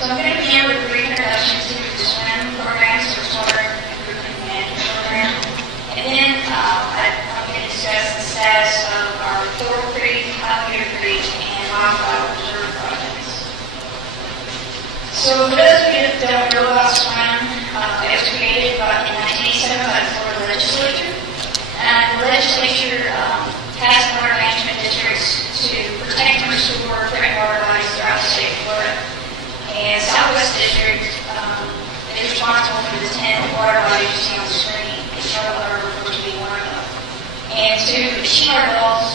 So I'm going to begin with a brief introduction to the SWIM program, so Water Improvement Management Program. And then I'm going to discuss the status of our Coral Creek, Alligator Creek, and Wildflower Reserve projects. So for those of you that don't know about SWIM, it was created in 1987 by the Florida legislature. And the legislature passed water management districts to protect and restore fresh water bodies throughout the state of Florida. And Southwest District is responsible for the 10 water bodies you see on the screen. Charlotte Harbor to be one of them. And to achieve our goals,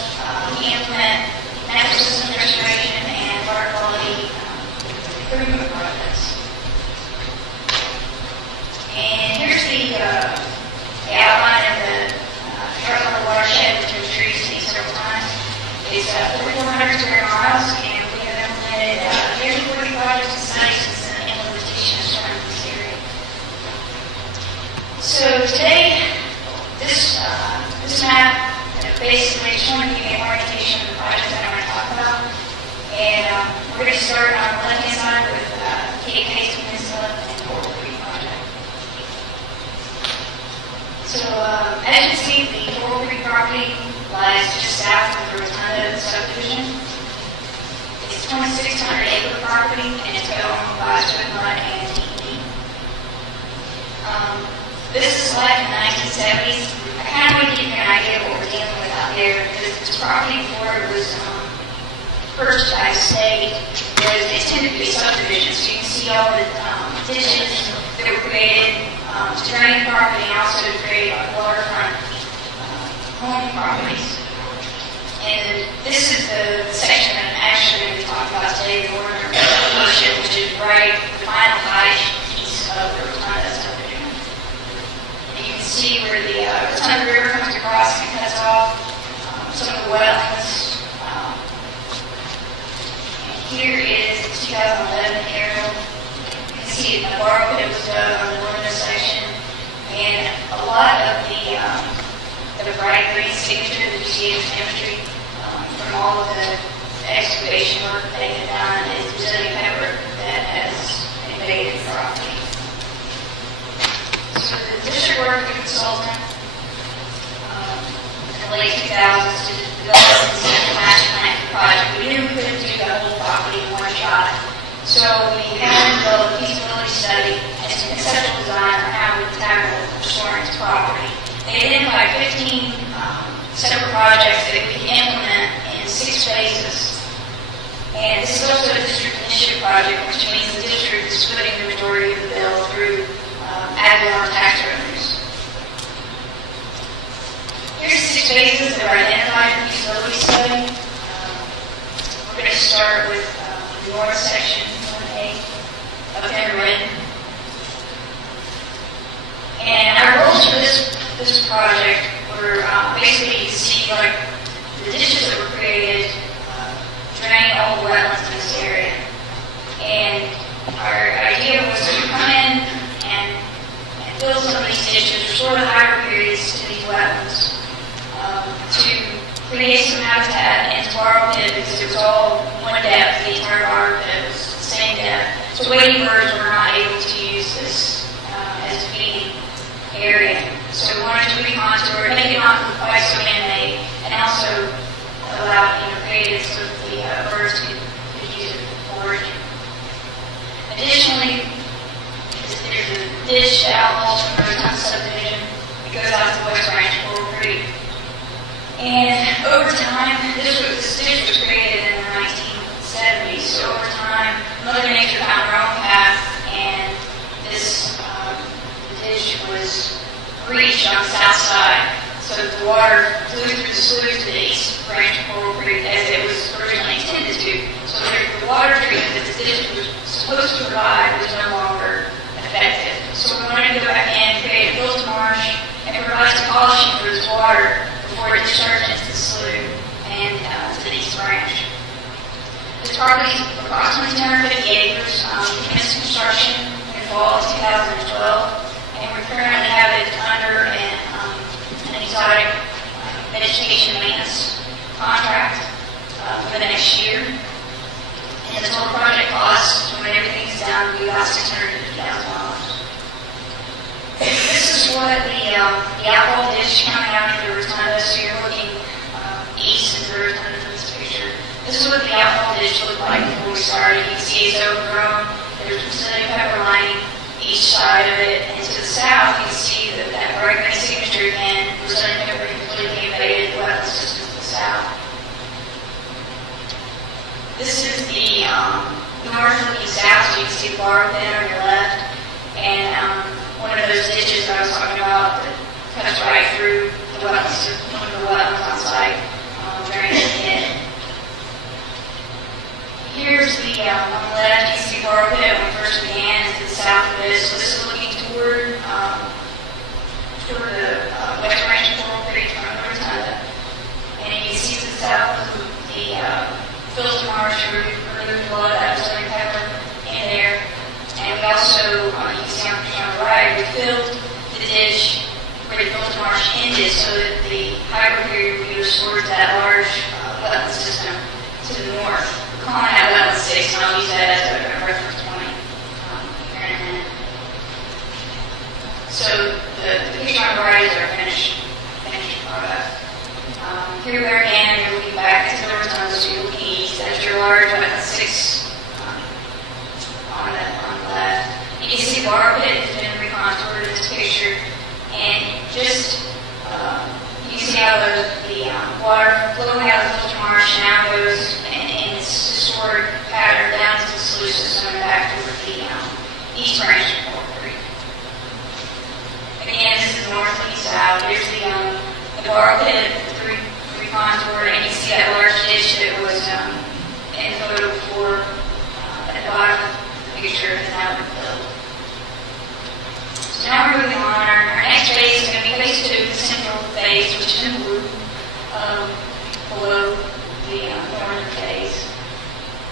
we implement natural system restoration and water quality improvement projects. And here's the outline of the Charlotte Harbor Watershed, which was previously several times. It's 4,400 square miles, and we have implemented nearly 40 projects and studies since the implementation of SWIM in this area. So today, this map basically just want to give you an orientation of the project that I'm going to talk about. And we're going to start on the left-hand side with Cape Hayes Peninsula and Coral Creek project. So as you can see, the Coral Creek property lies just south of the Rotunda subdivision. It's a 2,600-acre property, and it's owned by SWIM and TEP. This is like in the 1970s. I kind of want to give you an idea of what we're dealing with out there, because this property before it was purchased by the state, it tended to be subdivisions. So you can see all the ditches that were created to drain the property and also to create waterfront home properties. And this is the section that I'm actually going to be talking about today, the northern Watershed, which is right the final high piece of the Rotunda subdivision. And you can see where the Rotunda River comes across and cuts off some of the wetlands. And here is the 2011 aerial. You can see the borrow pit was dug on the northern section, and a lot of the bright green signature that you see in the chemistry from all of the excavation work that they have done is Brazilian pepper that has invaded the property. So the district worked with a consultant in the late 2000s to develop the central master plan for the project. We knew we couldn't do the whole property in one shot. So we had to develop a feasibility study and some conceptual design on how we tackle restoring this property. They identified 15 separate projects that we could implement in 6 phases. And this is also a district initiative project, which means the district is splitting the majority of the bill through ad valorem tax revenues. Here's the 6 phases that are identified in the feasibility study. We're going to start with the north section, 1A, up there in red. And our goals for this project were basically to see like the ditches that were created, drain all the wetlands in this area. And our idea was to come in and fill some of these ditches, restore the higher periods to these wetlands, to create some habitat in the borrow pit, because it was all one depth, the entire borrow pit was the same depth. So wading birds were not able to use this as a feeding area. So we wanted to recontour it, make it not quite so man-made, and also allow, create it so that the birds could use it for foraging. Additionally, there's a ditch outfalls from the Rotunda subdivision. It goes out to the west branch of Coral Creek. And over time, this ditch was created in the 1970s. So over time, Mother Nature found her own path, and this ditch was breached on the south side, so that the water flew through the sluice to the east branch of Coral Creek as it was originally intended to. So the water treatment that the ditch was supposed to provide was no longer effective. So we wanted to go back in, create a built marsh, and provide some polishing for this water before it discharged into the slough and to the east branch. This property is approximately 250 acres. We commenced construction in the fall of 2012. And we currently have it under an exotic vegetation maintenance contract for the next year. And the total project cost, when everything's done, what the outfall ditch coming after the rotunda, so you're looking east into the rotunda in this picture. This is what the outfall ditch looked like before we started. You can see it's overgrown. There's Brazilian pepper lining each side of it, and to the south you can see that bright green signature again. Brazilian pepper completely invaded the wetland system to the south. This is the north looking south, so you can see the bar pit on your left, and one of those ditches that I was talking about that cuts right through the wetlands, one of the wetlands on site, draining the pit. Here's the, on the left, you can see the bar pit when we first began, to the south of this. So this is looking toward the west branch of Coral Creek from the rotunda. And you can see to the south of the filter marsh where we removed a lot of that Brazilian pepper in there. And we also, you can see on the right, we filled the ditch where the filter marsh ended so that the hydro period would be restored to that large wetland system to the north. We're calling that wetland 6, and I'll use that as a reference point here in a minute. So the picture on the right is our finished product. Here we are again, and you're looking back into the rotunda, so you're looking east. That's your large wetland 6 on the left. You can see the bar pit has been recontoured in this picture, and just you can see how the water flowing out of the filter marsh now goes in its historic pattern down to the sluice system and back toward the east branch of Coral Creek. Again, this is north and south. Here's the bar pit recontoured, and you can see that large ditch that was in the photo before at the bottom of the picture has now been filled. So now we're moving on. Our next phase is going to be phase 2, the central phase, which is in blue below the northern phase.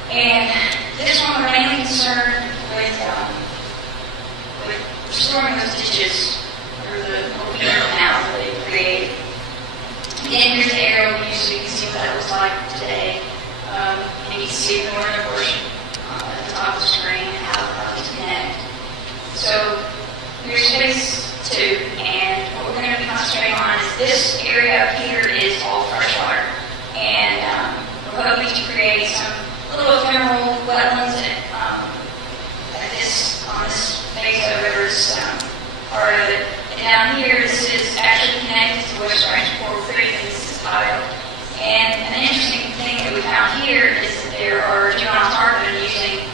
And this one we're mainly concerned with restoring those ditches, or the canals that they created. Again, here's the aerial view so you can see what that looks like today. And you can see the northern portion at the top of the screen and how these connect. So here's phase 2, and what we're going to be concentrating on is this area up here is all freshwater. And we're hoping to create some little ephemeral wetlands on this phase of the river's part of it. And down here, this is actually connected to the west branch of Coral Creek, and this is tidal. And an interesting thing that we found here is that there are juvenile tarpon using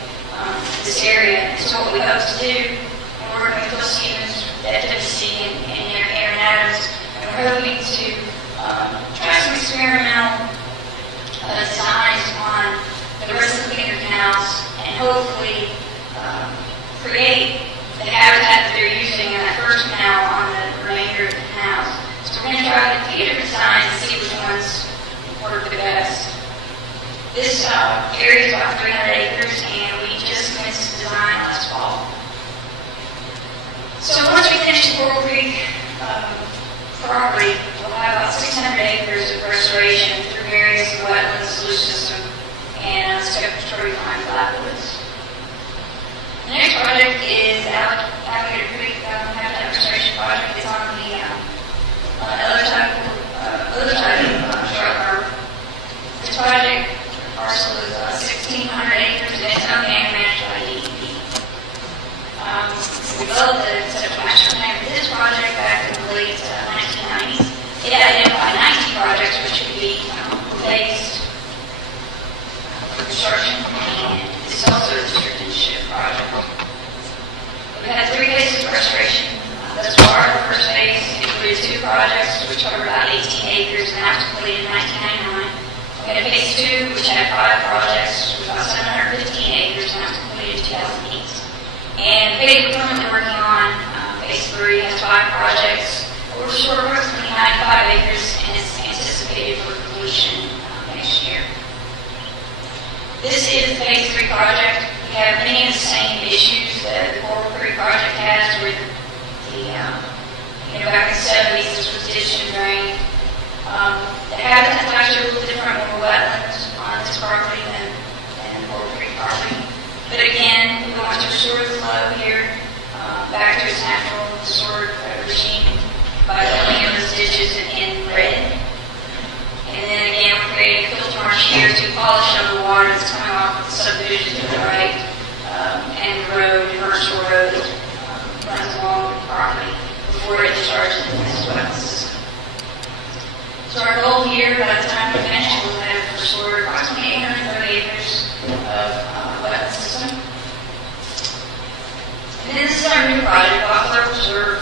this area. And so what we hope to do, and we're working with Phil Stevens at WC and Aaron Adams, and we're hoping to try some experimental designs on the rest of the feeder canals and hopefully create the habitat that they're using in that first canal on the remainder of the canals. So we're going to try a few different designs and see which ones work the best. This area is about 300 acres, and we just finished the design last fall. So once we finish the Coral Creek property, we'll have about 600 acres of restoration through various wetlands, sluice system, and statutory line flatwoods. The next project is Alligator Creek Habitat Restoration Project. It's on the other side of Charlotte Harbor. This project parcel is 1,600 acres, and it's owned and managed by DEP. We developed the conceptual master plan for this project back in the late 1990s. It identified 19 projects which could be phased for construction, and this is also a district initiative project. We've had 3 phases of restoration thus far. The first phase included 2 projects which covered about 18 acres, and that was completed in 1999. We had phase 2, which had 5 projects with about 715 acres, and that was completed in 2008. And the phase we're currently working on, phase 3, has 5 projects over approximately 95 acres, and is anticipated for completion next year. This is the phase 3 project. We have many of the same issues that the Coral Creek project has, where back in the 70s, this was ditched and drained. The habitat's actually a little different, more wetlands on this property than the Coral Creek property. But again, we want to restore the flow here back to its natural historic regime. by filling in those ditches in red. And then again, we're creating a filter marsh here to polish up the water that's coming off the subdivision to the right, and the road, Commercial Road, runs along the property before it discharges into this wetland system. So our goal here, by the time we finish, we'll have restored approximately 830 acres of wetland system. And then this is our new project, Boswell Preserve,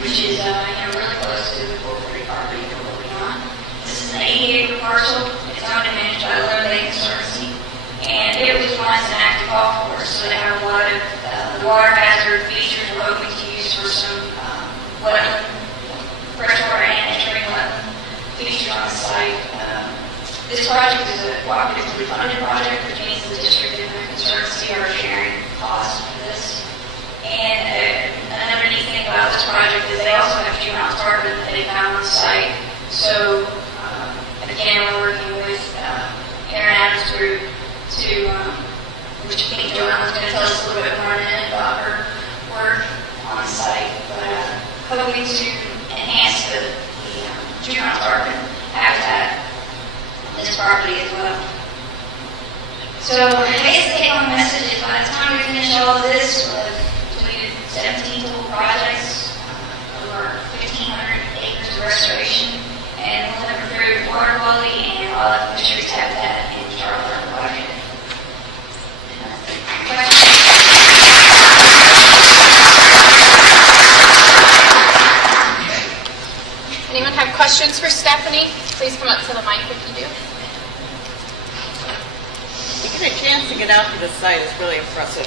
which is really close to the 440 property that we're working on. This is an 80-acre parcel. It's owned and managed by the Conservancy, and it was once an active golf course, so they have a lot of water hazard features we're hoping to use for some wetland, freshwater and entering wetland features on the site. This project is a cooperatively funded project, which means the district and the Conservancy are sharing costs for this. And another neat thing about this project is they also have juvenile tarpon that they found on the site. So, again, we're working with Aaron Adams' group to, which I think Joanna's going to tell us a little bit more in a minute about her work on the site, but hoping to enhance the juvenile tarpon habitat on this property as well. So, basically, the message is by the time we finish all of this, we'll have completed 17 total projects, over 1,500 acres of restoration, and we'll have improved water quality and wildlife fisheries habitat in the Charlotte project. Anyone have questions for Stephanie? Please come up to the mic if you do. To get a chance to get out to the site is really impressive.